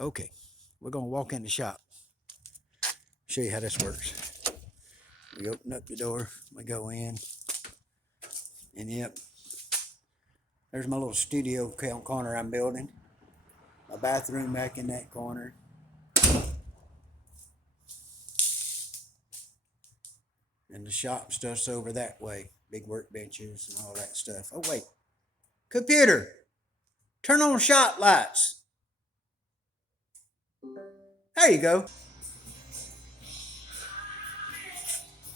Okay, we're gonna walk in the shop. Show you how this works. We open up the door, we go in, and yep, there's my little studio corner I'm building. My bathroom back in that corner. And the shop stuff's over that way. Big workbenches and all that stuff. Oh wait. Computer, turn on shop lights. There you go.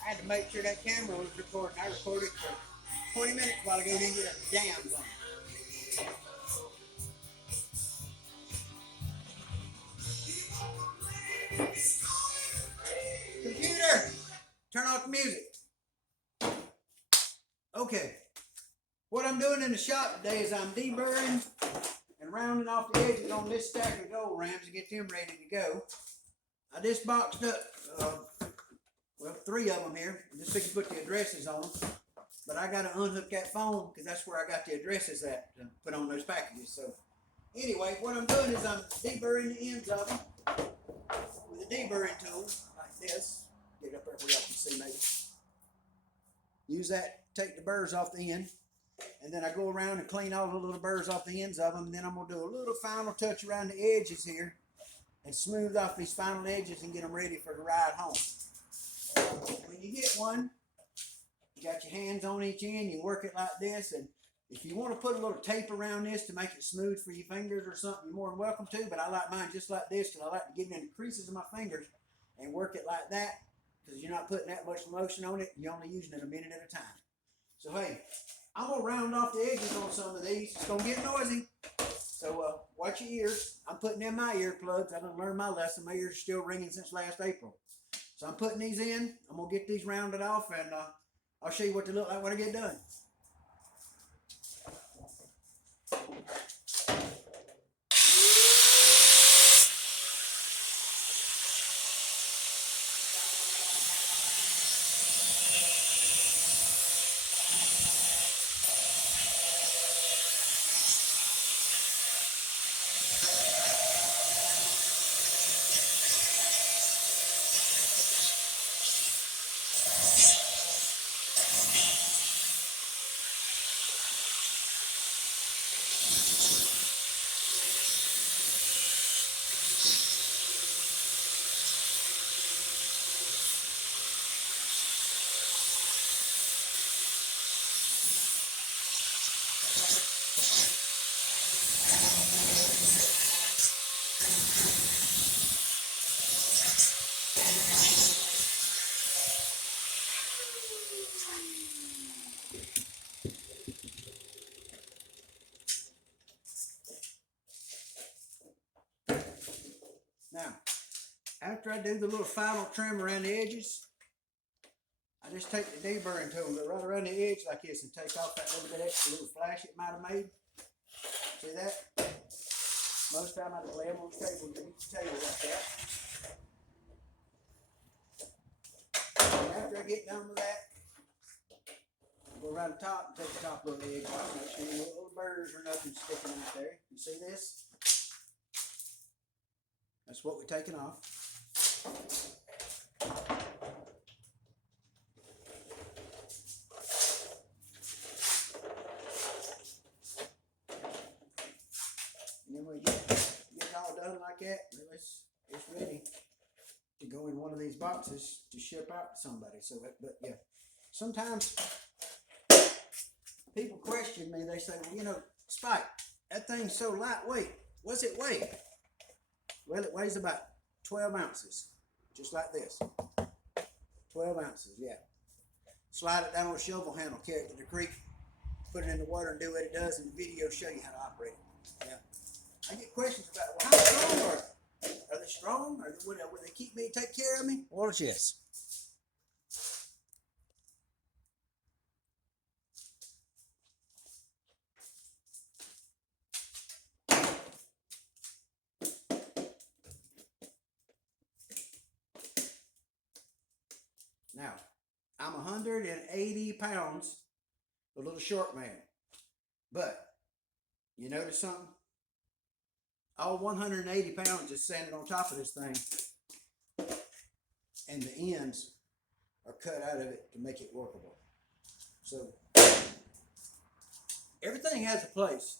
I had to make sure that camera was recording. I recorded for 20 minutes while ago, didn't get a damn thing. Computer, turn off the music. Okay, what I'm doing in the shop today is I'm deburring and rounding off the edges on this stack of gold rams to get them ready to go. I just boxed up, well, 3 of them here. I'm just fixing to put the addresses on them. But I got to unhook that phone because that's where I got the addresses at to put on those packages. So anyway, what I'm doing is I'm deburring the ends of them with a deburring tool like this. Get it up there where y'all can see maybe. Use that, take the burrs off the end. And then I go around and clean all the little burrs off the ends of them. And then I'm going to do a little final touch around the edges here and smooth off these final edges and get them ready for the ride home. When you get one, you got your hands on each end, you work it like this, and if you want to put a little tape around this to make it smooth for your fingers or something, you're more than welcome to, but I like mine just like this because I like to get in the creases of my fingers and work it like that because you're not putting that much motion on it, you're only using it a minute at a time. So hey, I'm going to round off the edges on some of these. It's going to get noisy, so watch your ears. I'm putting in my earplugs. I done learned my lesson. My ears are still ringing since last April. So I'm putting these in. I'm going to get these rounded off, and I'll show you what they look like when I get done. Now, after I do the little final trim around the edges, I just take the deburring tool and go right around the edge like this and take off that little bit extra little flash it might have made. See that? Most of the time I just lay them on the table and get the table like that. And after I get done with that, I go around the top and take the top little edge off, make sure no little burrs or nothing sticking out there. You see this? That's what we're taking off. And then when you get it all done like that, it's ready to go in one of these boxes to ship out to somebody. So, but yeah, sometimes people question me. They say, well, you know, Spike, that thing's so lightweight. What's it weigh? Well, it weighs about 12 ounces, just like this. 12 ounces, yeah. Slide it down on a shovel handle, carry it to the creek, put it in the water and do what it does, and the video show you how to operate it. Yeah. I get questions about, well, how strong are they? Are they strong? Or will they keep me, take care of me? Well, it's yes. Now, I'm 180 pounds, a little short man. But, you notice something? all 180 pounds is sanded on top of this thing, and the ends are cut out of it to make it workable. So everything has a place.